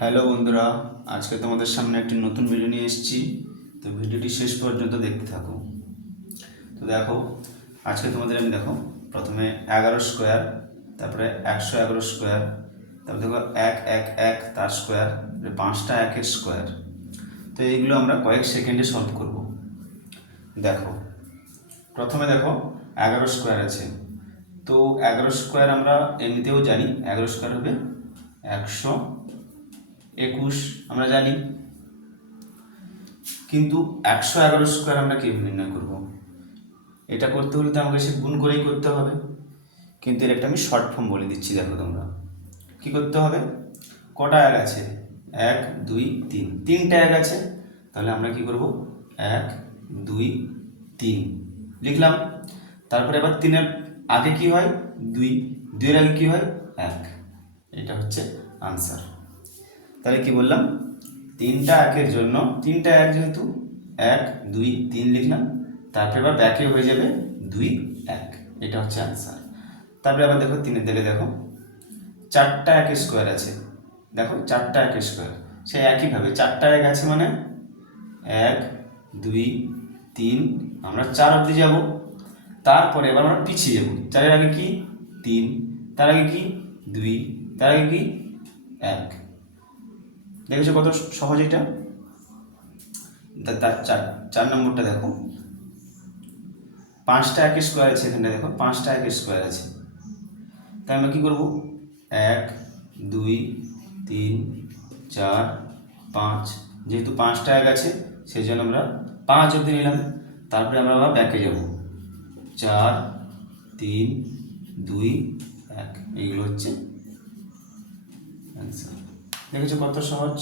Hello বন্ধুরা, আজকে তোমাদের সামনে একটি নতুন ভিডিও নিয়ে এসেছি। তো ভিডিওটি শেষ পর্যন্ত দেখতে থাকো। তো দেখো, আজকে তোমাদের আমি দেখো প্রথমে 11 স্কোয়ার, তারপরে 111 স্কোয়ার, তারপরে দেখো 1 তার স্কোয়ার, 5টা 1-এর স্কোয়ার। তো এইগুলো আমরা কয়েক সেকেন্ডে সলভ করব। দেখো, প্রথমে দেখো 11 স্কোয়ার আছে। তো 11 স্কোয়ার আমরা এমনিতেও জানি, 11 স্কোয়ার হবে 121, আমরা জানি। কিন্তু 111 স্কোয়ার আমরা কীভাবে নির্ণয় করব? এটা করতে হলে তো আমাকে সে গুণ করেই করতে হবে। কিন্তু এর একটা আমি শর্ট ফর্ম বলে দিচ্ছি। দেখো তোমরা কী করতে হবে, কটা এক আছে? 1 2 3, 3টা এক আছে। তাহলে আমরা কি করব, 1 2 3 লিখলাম। তারপরে এবার 3-এর আগে কি হয়? 2, 2-এর আগে কি হয়? 1। এটা হচ্ছে আনসার। তাহলে কি বললাম, 3টা 1-এর জন্য 3টা 1 যেহেতু 1 2 3 লিখলাম। তারপরে এবার ব্যাকে হয়ে যাবে 2 1। এটা হচ্ছে আনসার। তারপরে আবার দেখো 3-এর দিকে দেখো 4টা 1-এর স্কোয়ার আছে। দেখো 4টা 1-এর স্কোয়ার, সেই একইভাবে 4টা 1 আছে মানে 1 2 3, আমরা 4 অবধি যাব। তারপরে এবার আমরা পিছিয়ে যাব। 4-এর আগে কি? 3, তার আগে কি? 2, তার আগে কি? 1। দেখেছো কত সহজ এটা? তার 4 নম্বরটা দেখো, 5টা 1-এর স্কোয়ার আছে। এখানে দেখো 5টা 1-এর স্কোয়ার আছে। তাই আমরা কী করবো, 1 2 3 4 5, যেহেতু 5টা 1 আছে সেই জন্য আমরা 5 অবধি নিলাম। তারপরে আমরা আবার ব্যাকে যাব, 4 3 2 1। এইগুলো হচ্ছে অ্যান্সার। দেখেছো কত সহজ?